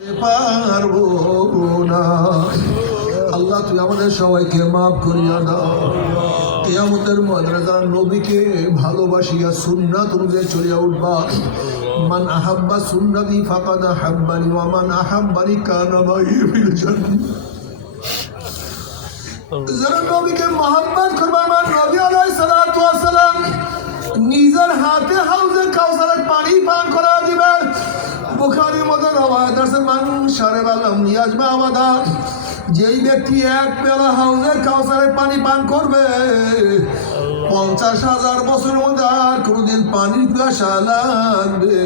পারবো না। আল্লাহ তুই আমাদের সবাইকে মাফ করিয়া দাও। কিয়ামতের ময়দানে যারা নবীকে ভালোবাসিয়া সুন্নাত অনুযায়ী চলিয়া উঠবা, মান আহাব্বা সুন্নতি ফাকাদ আহাব্বানি ওয়া মান আহাব্বানি কানা মাই ফিল জান্নাহ। যারা নবীকে মহব্বত করবে, আমার নবী আলাইহিস সালাতু ওয়াস সালাম নিজের হাতে হাউজে কাউসারের পানি পান করা দিবে। বুখারীর মধ্যে রওয়ায়াত আছে, মান শারিবা লাম ইয়াজমা আবাদা, যেই ব্যক্তি এক পেলা হাউজে কাউসারের পানি পান করবে 50,000 বছরের মধ্যে আর কোনোদিন পানির পিয়াসা লাগবে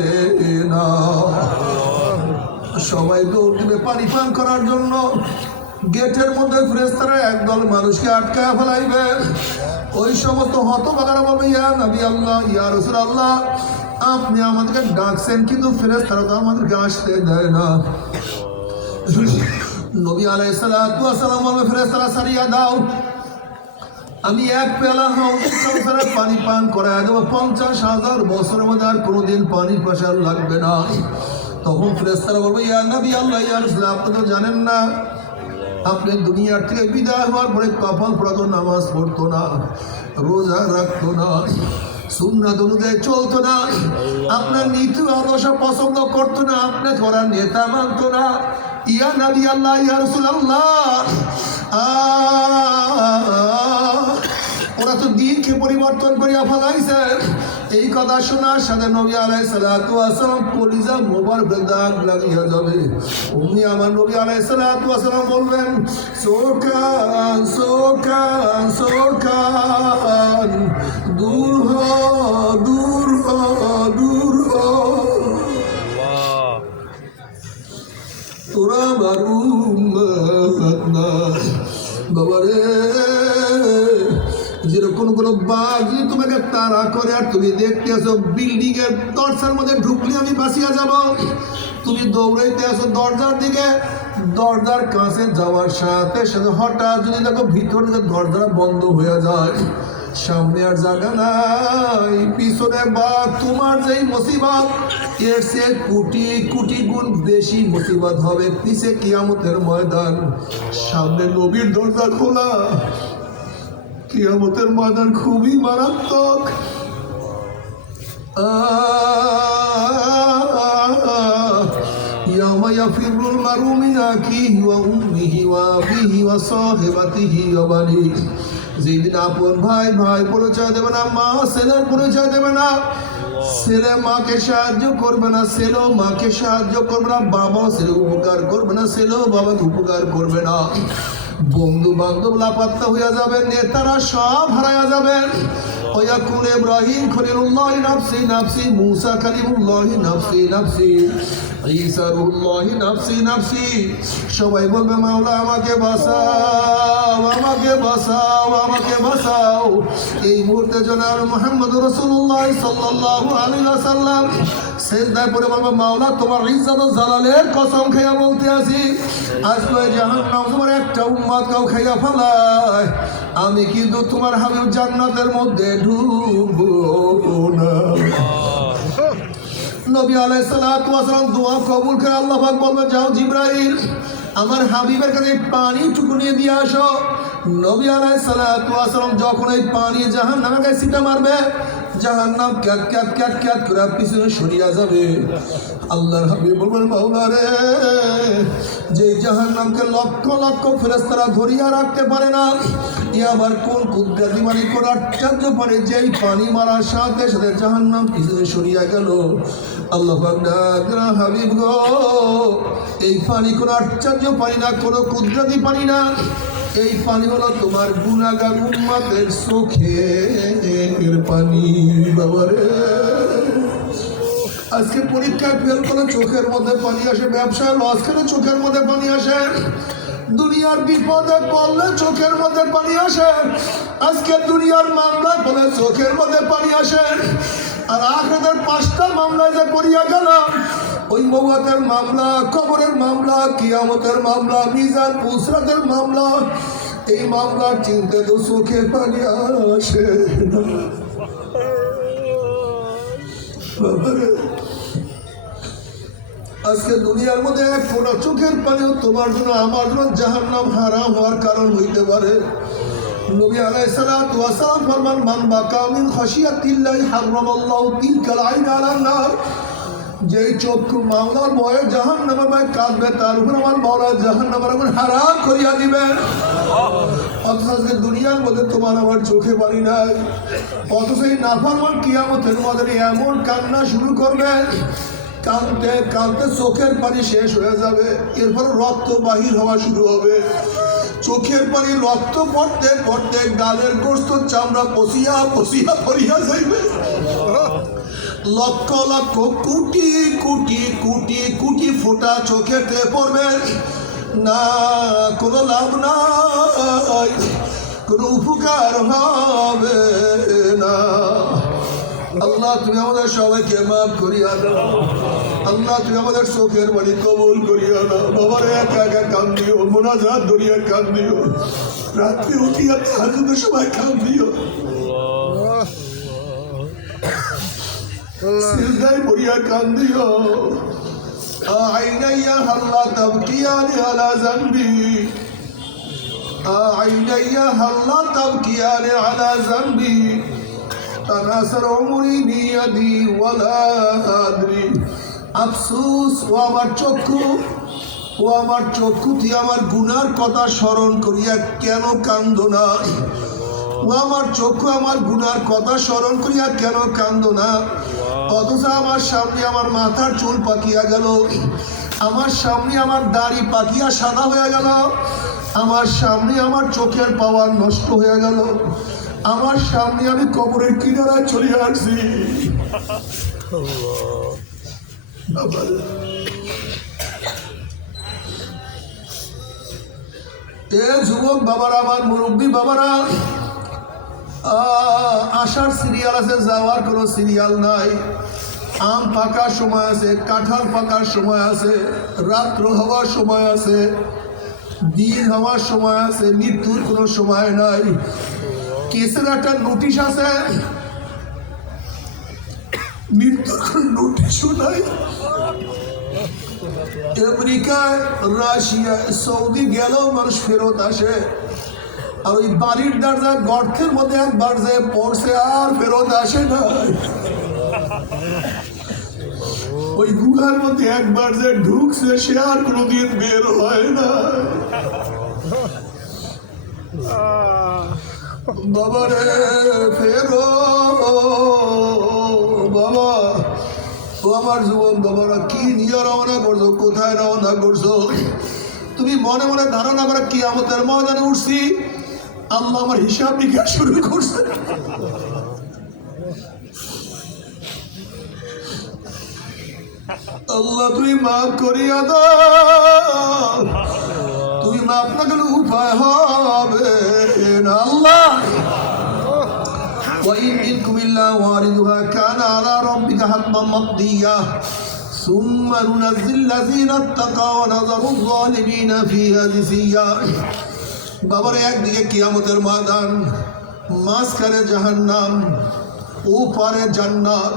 না। সবাই দৌড় দিবে পানি পান করার জন্য। গেটের মধ্যে ফেরেশতারা একদল মানুষকে আটকায় ফেলাইবে। ওই সমস্ত হতভাগারা বলবে, ইয়া নবী আল্লাহ, ইয়া রাসূলুল্লাহ, আপনি আমাদেরকে ডাকছেন কিন্তু ফেরেশতারা তো আমাদেরকে আসতে দেয় না। নবী আলাইহিস সালাতু ওয়াস সালাম বলবে, ফেরেশতারা সারিয়া দাও, আমি এক পেলা হাউজের পানি পান করায় দেবো, 50,000 বছরের মধ্যে আর কোনোদিন পানির পিয়াসা লাগবে না। তখন ফেরেশতারা বলবে, ইয়া নবী আল্লাহ, ইয়া রাসূলুল্লাহ, আপনি তো জানেন না, আপনি দুনিয়ার থেকে বিদায় হওয়ার পরে কপাল পড়াতো, নামাজ পড়তো না, রোজা রাখতো না, সুন্নাত অনুযায়ী চলতো না, আপনার নীতি আদর্শ পছন্দ করতো না, আপনাকে ওরা নেতা মানতো না। ইয়া নবী আল্লাহ, ইয়া রাসূলুল্লাহ, ওরা তো দিনকে পরিবর্তন করিয়া ফেলাইছে। এই কথা শোনার সাথে নবী আলাইহিস সালাতু ওয়াস সালাম কলিজা মোবারক দাগ লাগিয়া যাবে। উনি আমার নবী আলাইহিস সালাতু ওয়াস সালাম বলবেন, সোকান সোকান সোকান, দূর হ দূর হ দূর হ, তোরা আমার উম্মত না। বাবারে, যেরকম কোনো বাঘ যদি তোমাকে তাড়া করে আর তুমি দেখতে আসো বিল্ডিং এর দরজার মধ্যে ঢুকলে আমি বাঁচিয়া যাব, তুমি দৌড়াইতে আসো দরজার দিকে, দরজার কাছে যাওয়ার সাথে সাথে হঠাৎ যদি দেখো ভিতর থেকে দরজা বন্ধ হয়ে যায়, সামনে আর জায়গা নাই, পিছনে বাঘ, তোমার যেই মুসিবত এর সে কোটি কোটি গুণ বেশি মুসিবত হবে পিছে কিয়ামতের ময়দান। সামনে নবীর দরজা খোলা, কিয়ামতের ময়দান খুবই মারাত্মক। ইয়াউমা ইয়াফিরুল মারউ মিন আখিহি ওয়া উম্মিহি ওয়া আবিহি ওয়া সাহিবাতিহি ওয়া বানিহি, যেদিন আপন ভাই ভাই পরিচয় দেবে না, মা ছেলের পরিচয় দেবে না, ছেলে মাকে সাহায্য করবে না, ছেলেও মাকে সাহায্য করবে না, বাবাও ছেলে উপকার করবে না, ছেলেও বাবাকে উপকার করবে না, বন্ধু বান্ধব লাপাত্তা হইয়া যাবেন, নেতারা সব হারাইয়া যাবেন। ওয়াকুল ইব্রাহিম খলিলুল্লাহ নাফসি নাফসি, মুসা কালিমুল্লাহ নাফসি নাফসি, ঈসা রুহুল্লাহ নাফসি নাফসি। সবাই বলবে, মাওলা আমাকে বাঁচাও, আমাকে বাঁচাও, আমাকে বাঁচাও। এই মুহূর্তে জনাব মুহাম্মদুর রাসূলুল্লাহ সাল্লাল্লাহু আলাইহি ওয়াসাল্লাম সিজদায় পড়ে বলবে, মাওলা তোমার ইজ্জত ও জালালের কসম খাইয়া বলতে আছি, আজকে জাহান্নাম তোমার একটা উম্মত কাউ খাইয়া ফেলায়, আমি কিন্তু তোমার হাবিব জান্নাতের মধ্যে ঢুকবো না। নবী আলাইহিস সালাতু ওয়াস সালাম দোয়া কবুল করে আল্লাহ পাক বলবে, যাও জিবরাইল, আমার হাবিবের কাছে পানি টুকু নিয়ে দিয়ে আসো। নবী আলাইহিস সালাতু ওয়াস সালাম যখন এই পানি জাহান্নামের গায়ে ছিটা মারবে, জাহান্নাম ক্যাট ক্যাট ক্যাট ক্যাট করে পিছনে সরিয়া যাবে। আল্লাহর হাবিব বলবেন, মাওলা রে, যে জাহান্নামকে লক্ষ লক্ষ ফেরেশতারা ধরিয়া রাখতে পারে না, এ আবার কোন কুদরতি মানে কোন আশ্চর্য পারে, যেই পানি মারার সাথে সাথে জাহান্নাম পিছনে সরিয়া গেল। আল্লাহ পাক ডাকলেন, হাবিব গো, এই পানি কোনো আশ্চর্য পানি না, কোনো কুদরতি পানি না, এই পানি হলো তোমার গুনাহগার উম্মতের চোখের পানি। বাবারে, আজকে পরীক্ষায় ফেল করলে চোখের মধ্যে পানি আসে, ব্যবসায় লস খেলে চোখের মধ্যে পানি আসে, দুনিয়ার বিপদে পড়লে চোখের মধ্যে পানি আসে, আজকে দুনিয়ার মামলা করলে চোখের মধ্যে পানি আসে। আর আখিরাতের 5টা মামলায় যে পড়িয়া গেল, ওই মওয়াতের মামলা, কবরের মামলা, কিয়ামতের মামলা, মিজান পুসরাতের মামলা, এই মামলার চিন্তা তো চোখে পানি আসে না। আজকে দুনিয়ার মধ্যে এক ফোঁটা চোখের পানিও তোমার জন্য আমার জন্য জাহান্নাম হারাম হওয়ার কারণ হইতে পারে। নবী আলাইহিস সালাতু ওয়াস সালাম ফরমান মান বাকা মিন খাশিয়াতিল্লাহি হারামাল্লাহু তিলকাল আইন আলান নার। যেই চক্ষু মাওলার ভয়ে জাহান্নামের ভয়ে কাঁদবে তার উপর আমার মাওলা জাহান্নামের আগুন হারাম করিয়া দিবেন। অথচ দুনিয়ার মধ্যে তোমার আমার চোখে পানি নাই, অথচ এই নাফরমান কিয়ামতের মধ্যে এমন কান্না শুরু করবে, কাঁদতে কাঁদতে চোখের পানি শেষ হয়ে যাবে, এরপর রক্ত বাহির হওয়া শুরু হবে। চোখের পানি রক্ত পড়তে পড়তে গালের গোস্ত চামড়া পচিয়া পচিয়া পড়িয়া যাইবে। লক্ষ লক্ষ কোটি কোটি কোটি কোটি ফোঁটা চোখেতে পড়বে, না কোনো লাভ নাই, কোনো উপকার হবে না। আল্লাহ তুমি আমাদের সবাইকে মাফ করিয়া দাও। আল্লাহ তুমি আমাদের চোখের বাড়ি কবুল করিয়া দাও। বাবার একা একা কান্দিও, মোনাজাত ধরিয়া কান্দিও, রাত্রে উঠিয়া তাহাজ্জুদের সময় কান্দিও, সিজদায় পড়িয়া কান্দিও। আইনাইয়া হাল্লা তাবকিয়ানি আলা যানবি, আইনাইয়া হাল্লা তাবকিয়ানি আলা যানবি, তানাসার উমরি বিয়াদি ওয়ালা আদরি। আফসোস ও আমার চক্ষু, ও আমার চক্ষু তুই আমার গুনার কথা স্মরণ করিয়া কেন কান্দো না? ও আমার চক্ষু আমার গুনার কথা স্মরণ করিয়া কেন কান্দো না? অথচ আমার সামনে আমার মাথার চুল পাকিয়া গেল, আমার সামনে আমার দাড়ি পাকিয়া সাদা হয়ে গেল, আমার সামনে আমার চোখের পাওয়ার নষ্ট হয়ে গেল, আমার সামনে আমি কবরের কিনারায় চলে আসছি। এ যুবক বাবারা, আমার মুরব্বী বাবারা, আসার সিরিয়াল আছে, যাওয়ার কোনো সিরিয়াল নাই। আম পাকার সময় আছে, কাঁঠাল পাকার সময় আছে, রাত্র হওয়ার সময় আছে, দিন হওয়ার সময় আছে, মৃত্যুর কোনো সময় নাই। কেসের একটা নোটিশ আছে, মৃত্যুর কোনো নোটিশও নাই। আমেরিকায়, রাশিয়া, সৌদি গেলেও মানুষ ফেরত আসে, আর ওই বাড়ির দরজা গর্তের মধ্যে একবার যে পড়ছে আর ফেরত আসে না। ওই গুহার মধ্যে একবার যে ঢুকছে সে আর কোনোদিন বের হয় না। বাবা রে ফেরো বাবা, ও আমার যুবক বাবারা, কি নিয়ে রওনা করছো, কোথায় রওনা করছো? তুমি মনে মনে ধারণা করে কিয়ামতের ময়দানে উঠছি, আল্লাহ আমার হিসাব নিকাশ শুরু করছে। আল্লাহ তুমি মাফ করিয়া দাও, তুমি মাফ না করলে উপায় হবে না। আল্লাহ وإن منكم إلا واردها كان على ربك حتما مقضيا ثم ننزل الذين اتقوا ونذر الظالمين فيها جثيا। বাবার একদিকে কিয়ামতের ময়দান, মাঝখানে জাহান্নাম, ওপারে জান্নাত।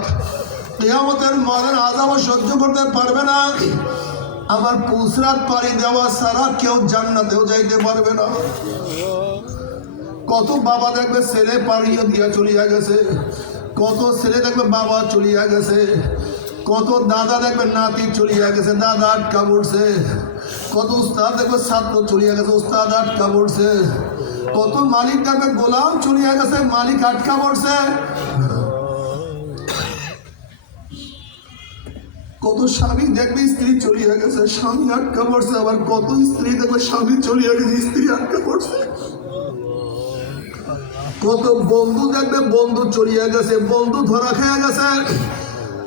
কিয়ামতের ময়দান আযাব সহ্য করতে পারবে না, আমার পুসরাত পাড়ি দেওয়া ছাড়া কেউ জান্নাতেও যাইতে পারবে না। কত বাবা দেখবে ছেলে পাড়িয়ে দিয়া চলিয়া গেছে, কত ছেলে দেখবে বাবা চলিয়া গেছে, কত দাদা দেখবে নাতি চলিয়া গেছে, দাদা আটকা পড়ছে, কত উস্তাদ দেখবে ছাত্র চলিয়া গেছে, উস্তাদ আটকা পড়ছে, কত মালিক দেখবে গোলাম চলিয়া গেছে, মালিক আটকা পড়ছে, কত স্বামী দেখবে স্ত্রী চলিয়া গেছে, স্বামী আটকা পড়ছে, আবার কত স্ত্রী দেখবে স্বামী চলিয়া গেছে, স্ত্রী আটকা পড়ছে, কত বন্ধু দেখবে বন্ধু চলিয়া গেছে, বন্ধু ধরা খেয়ে গেছে।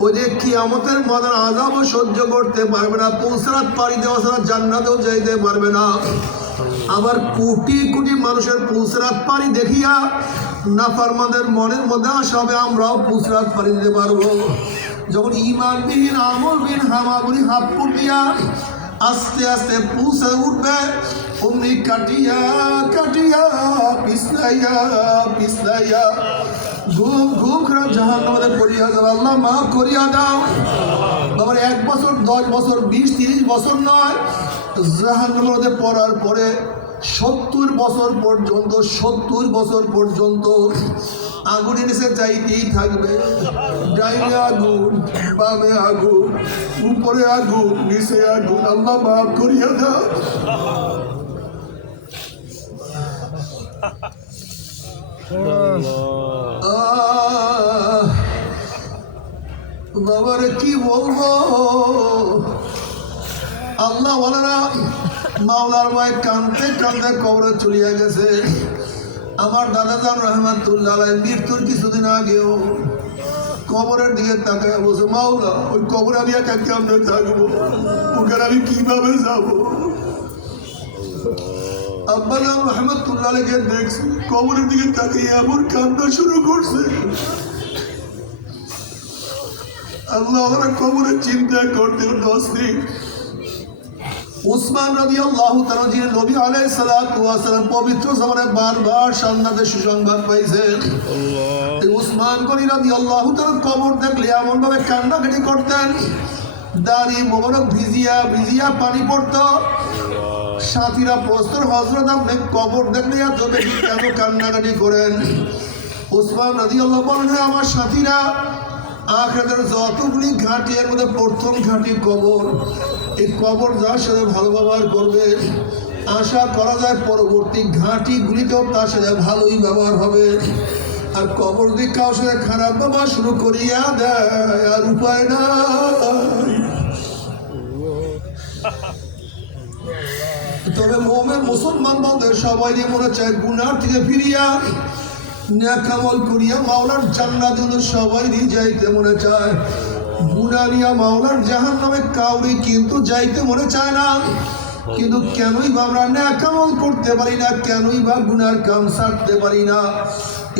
ওই যে কিয়ামতের ময়দান আযাব সহ্য করতে পারবে না, পুসরাত পাড়ি দেওয়া ছাড়া জান্নাতেও যাইতে পারবে না। আবার কোটি কোটি মানুষের পুসরাত পাড়ি দেখিয়া নাফরমানদের মনের মধ্যে আশা হবে আমরাও পুসরাত পাড়ি দিতে পারবো। যখন ইমানবিহীন আমলবিহীন হামাগুড়ি হাতপুর দিয়া আস্তে আস্তে পুষে উঠবে, অমনি কাটিয়া কাটিয়া পিছলাইয়া পিছলাইয়া ঘুম ঘুম করে জাহান্নামে পড়িয়া যাবে, আল্লাহ মাফ করিয়া দাও। বাবার 1 বছর 10 বছর 20-30 বছর নয়, জাহান্নামের মধ্যে পড়ার পরে 70 বছর পর্যন্ত, 70 বছর পর্যন্ত আগুনের নিচে যাইতেই থাকবে। ডাইনে আগুন, বামে আগুন, উপরে আগুন, নিচে আগুন, আল্লাহ মাফ করিয়া দাও। বাবারে কি বলবো, আল্লাহ বলে না মাওলার ভাই কাঁদতে কাঁদতে কবরে চলিয়া গেছে। আমার দাদাজান রহমাতুল্লাহ আলাইহি মৃত্যুর কিছুদিন আগেও কবরের দিকে তাকায় বলছে, মাওলা ওই কবরে আমি একা কেমনে থাকবো, ওখানে আমি কিভাবে যাবো। আব্বাজান রহমাতুল্লাহ আলাইহি দেখছি কবরের দিকে তাকিয়ে এমন কান্না শুরু করছে। আল্লাহ ওরা কবরে চিন্তা করতে দোস্তি। উসমান রাদিয়াল্লাহু তাআলা যিনি নবী আলাইহিস সালাতু ওয়াস সালাম পবিত্র জামানে বারবার সান্নাতে সুসংবাদ পাইছেন, এই উসমান গনি রাদিয়াল্লাহু তাআলা কবর দেখলে এমন ভাবে কান্নাকাটি করতেন, দাড়ি মোবারক ভিজিয়া ভিজিয়া পানি পড়তো। সাথীরা প্রস্তর হযরত আপনি কবর দেখলে এত বেশি কেন কান্নাকাটি করেন? উসমান রাদিয়াল্লাহু বলেন, আমার সাথীরা আখিরাতের যতগুলি ঘাঁটি এর মধ্যে প্রথম ঘাঁটি কবর। এই কবর যার সাথে ভালো ব্যবহার করবে আশা করা যায় পরবর্তী ঘাঁটিগুলিতেও তার সাথে ভালোই ব্যবহার হবে। আর কবর দিয়ে কারোর সাথে খারাপ ব্যবহার শুরু করিয়া দেয়, আর উপায় নাই। তবে মুমিন মুসলমান বান্ধব সবাই মনে চায় গুনাহ থেকে ফিরিয়া নেক আমল করিয়া মাওলার জান্নাতে সবাই যাইতে মনে চায়। গুনাহ নিয়া মাওলার জাহান্নামে কাউরি কিন্তু যাইতে মনে চায় না। কিন্তু কেনই বা আমরা নেক আমল করতে পারি না, কেনই বা গুনার কাম ছাড়তে পারি না?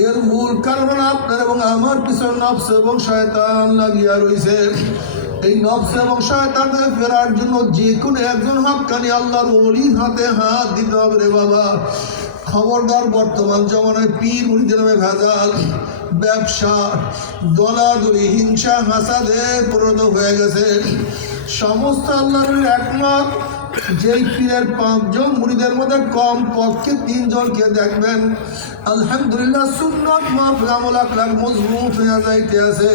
এর মূল কারণ আপনার এবং আমার পিছনে নফস এবং শয়তান লাগিয়া রয়েছে। এই নফস এবং শয়তান থেকে ফেরার জন্য যে কোনো একজন হক্কানি আল্লাহর ওলির হাতে হাত দিতে হবে রে বাবা। খবরদার, বর্তমান জমানায় পীর মুরিদের নামে ভেজাল, ব্যবসা, দলাদলি, হিংসা, হাসাদে পরিণত হয়ে গেছে। সমস্ত আল্লাহর একমত যেই পীরের 5 জন মুরিদের মধ্যে কম পক্ষে 3 জনকে দেখবেন আলহামদুলিল্লাহ সুন্নাত মাহফিল আমল আখলাক মজবুত হয়ে যাইতে আছে,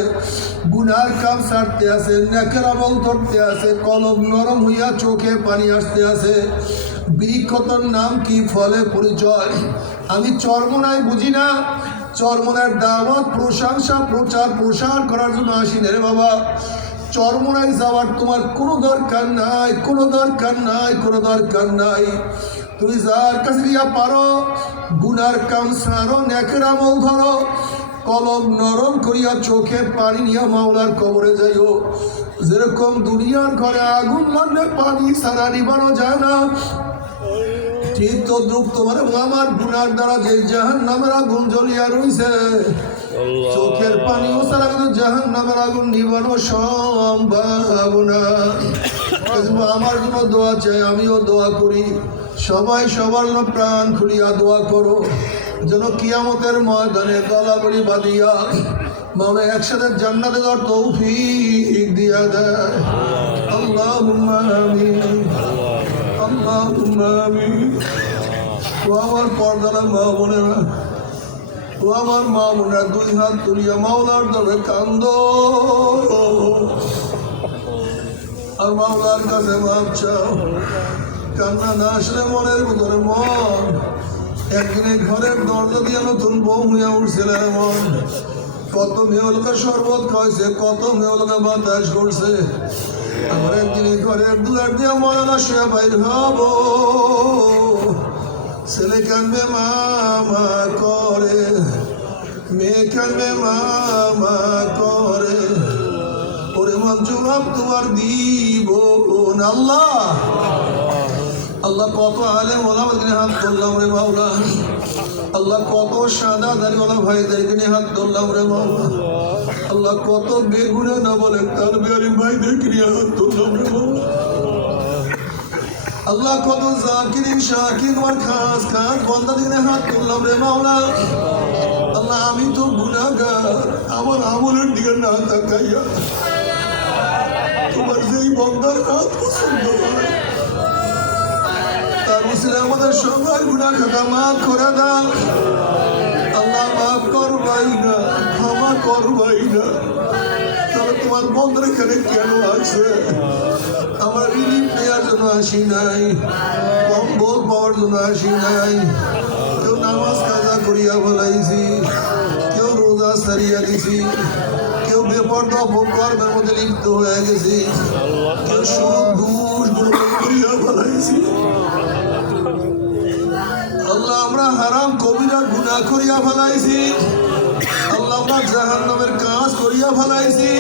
গুনার কাম ছাড়তে আছে, নেকের আমল করতে আছে, কলব নরম হইয়া চোখে পানি আসতে আছে। বৃক্ষতর নাম কি, ফলে পরিচয়। আমি চরমনায় বুঝি না, চরমনার দাওয়াত প্রশংসা প্রচার প্রসার করার জন্য আসি না রে বাবা। চরমনায় যাওয়ার তোমার কোনো দরকার নাই, কোনো দরকার নাই, কোনো দরকার নাই। তুমি যার কাছে গিয়া পারো গুনার কাম সারো, নেকের আমল ধরো, কলম নরম করিয়া চোখে পানি নিয়ে মাওলার কবরে যাইও। যেরকম দুনিয়ার ঘরে আগুন লাগলে পানি সারা নিবানো যায় না, ঠিক তদ্রুপ তোমার আমার গুনার দ্বারা যে জাহান্নামের আগুন জ্বলিয়া রইছে, চোখের পানিও ছাড়া কিন্তু জাহান্নামের আগুন নিবানো সম্ভব না। আমার জন্য দোয়া চাই, আমিও দোয়া করি। সবাই সবার জন্য প্রাণ খুলিয়া দোয়া করো যেন কিয়ামতের ময়দানে গলাগলি বাঁধিয়া মাওলা একসাথে জান্নাতে যাওয়ার তৌফিক দিয়া দেয়। আল্লাহুম্মা আমিন, আল্লাহুম্মা আমিন। ও আমার পর্দার মা বোনেরা, ও আমার মা বোনেরা, 2 হাত তুলিয়া মাওলার দরে কান্দো আর মাওলার কাছে মাপ চাও। কান্না না আসলে মনের ভিতরে মন একদিনে ঘরের দরজা দিয়ে নতুন বউ হইয়া উঠছিল এমন। কত মেয়েলকে শরবত খাইছে, কত মেয়েলকে বাতাস করছে। আমার একদিনে ঘরের দুয়ার দিয়ে ময়না শুয়ে বাইর হব, ছেলে কানবে মামা করে, মেয়ে কানবে মামা করে, ওরে মন জবাব তোমার দিব না। আল্লাহ আল্লাহ কত আলেম ওলামাদেরকে নিয়ে হাত ধরলাম রে মাওলা। আল্লাহ কত সাদা দাড়িওয়ালা ভাইদেরকে নিয়ে হাত ধরলাম রে মাওলা। আল্লাহ কত বেগুনে না বলে তার বেয়ারি ভাইদেরকে নিয়ে হাত ধরলাম রে মাওলা। আল্লাহ কত জাকিরিন শাকির তোমার খাস খাস বান্দাদেরকে নিয়ে হাত ধরলাম রে মাওলা। আল্লাহ আমি তো গুনাহগার, আমার আমলের দিকে না তাকাইয়া তোমার যেই বন্দার কাজ পছন্দ হয় তার মিছিলে আমাদের সবার গুনাহ খাতা মাফ করে দাও আল্লাহ। মাফ করবাই না, ক্ষমা করবাই না, তবে তোমার বন্ধের এখানে কেন আছে? আমরা রিলিফ নেওয়ার জন্য আসি নাই, কম্বল পাওয়ার জন্য আসি নাই। কেউ নামাজ কাজা করিয়া বলাইছি, কেউ রোজা সারিয়া দিছি, কেউ বেপর্দা কর্মের মধ্যে লিপ্ত হয়ে গেছি, কেউ সুদ ঘুষ গ্রহণ করিয়া বলাইছি। আল্লাহ আমরা হারাম কবিরা গুনাহ করিয়া ফেলাইছি। আল্লাহ আমরা জাহান্নামের কাজ করিয়া ফেলাইছি।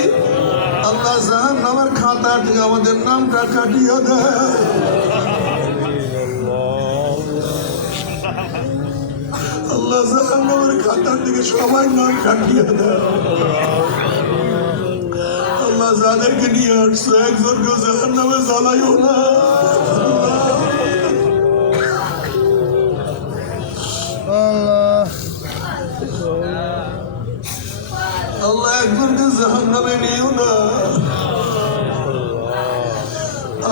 আল্লাহ জাহান্নামের খাতা থেকে আমাদের নামটা কাটিয়ে দেয়। আল্লাহ জাহান্নামের খাতা থেকে সবাই নাম কাটিয়ে দেয়। আল্লাহ যাদেরকে নিয়ে আসছো একজনকে জাহান্নামে জ্বালাইও না। আল্লাহ একজনকে জাহান্নামে নিও না।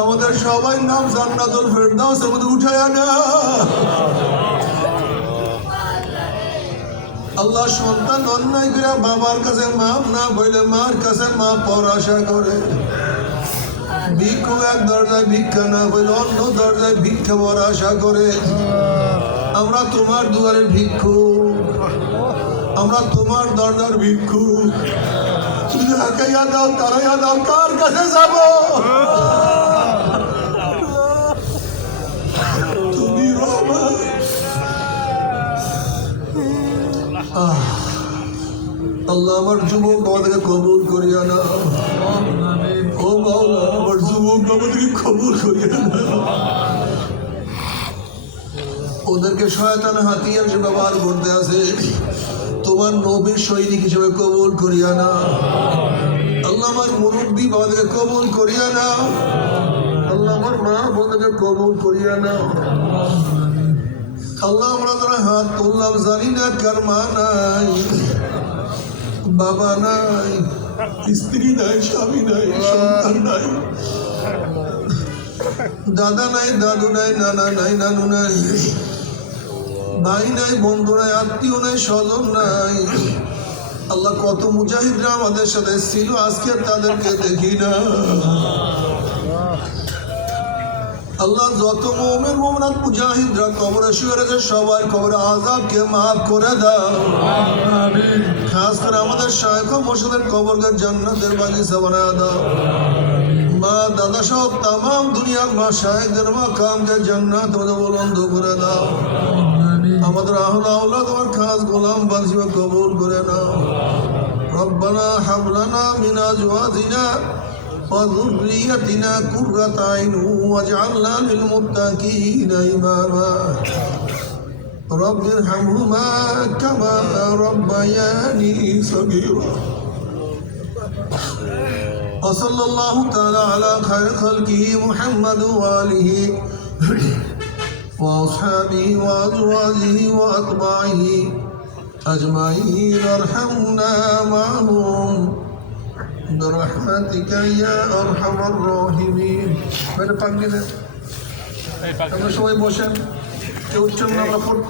আমাদের সবাই নাম জান্নাতুল ফেরদাউসের মধ্যে উঠায়া না। আল্লাহ সন্তান অন্যায় করে বাবার কাছে মাপ না বইলে মার কাছে মাপ পাওয়ার আশা করে, ভিক্ষু এক দরজায় ভিক্ষা না বইলে অন্য দরজায় ভিক্ষা পাওয়ার আশা করে। আমরা তোমার দুয়ারের ভিক্ষু, আমরা তোমার দরজার ভিক্ষু। যাকে দাও তারাইয়া দাও, কার কাছে যাব? তুমি রহমান। আল্লাহ আমার যুবক আমাদেরকে কবুল করিয়া না। ও মাওলা আমার যুবক আমাদেরকে কবুল করিয়া না। ওদেরকে শয়তান হাতিয়ার হিসেবে ব্যবহার করতে আছে, তোমার নবীর সৈনিক হিসেবে কবুল করিয়া না। আল্লাহ আমার মুরব্বী বাবাদেরকে কবুল করিয়া না। আল্লাহ আমার মা বোনদেরকে কবুল করিয়া না। আল্লাহ আমরা যারা হাত তুললাম জানি না কার মা নাই, বাবা নাই, স্ত্রী নাই, স্বামী নাই, সন্তান নাই, দাদা নাই, দাদু নাই, নানা নাই, নানু নাই, ভাই নাই, বন্ধু নাই, আত্মীয় নাই, স্বজন নাই। আল্লাহ কত মুজাহিদরা আমাদের সাথে ছিল, আজকে তাদেরকে দেখি না। আল্লাহ যত মুমিন মুমিনাত মুজাহিদরা কবরে শুয়ে রয়েছে সবার কবরে আযাবকে মাফ করে দাও। আমিন। খাস করে আমাদের শায়খ মুর্শিদের কবরকে জান্নাতের বাগিচা বানায় দাও। মা দাদা সব তামাম দুনিয়ার মাশায়েখদের মাকামকে জান্নাত মধ্যে বুলন্দ করে দাও। আমাদের আহলে আওলাদ তোমার খাস গোলাম বানসিবা কবুল করে নাও। রব্বানা হাব লানা মিন আজওয়াজিনা وذريتنا قرة أعين واجعلنا للمتقين إماما رب ارحمهما كما ربياني صغيرا وصلى الله تعالى على خير خلقه محمد وآله وأصحابه وأزواجه وأتباعه أجمعين ارحمنا معهم برحمتك يا أرحم الراحمين. মেরে পাক দিলেন। আমরা সবাই বসেন, কেউ উচ্চারণ আমরা পড়তে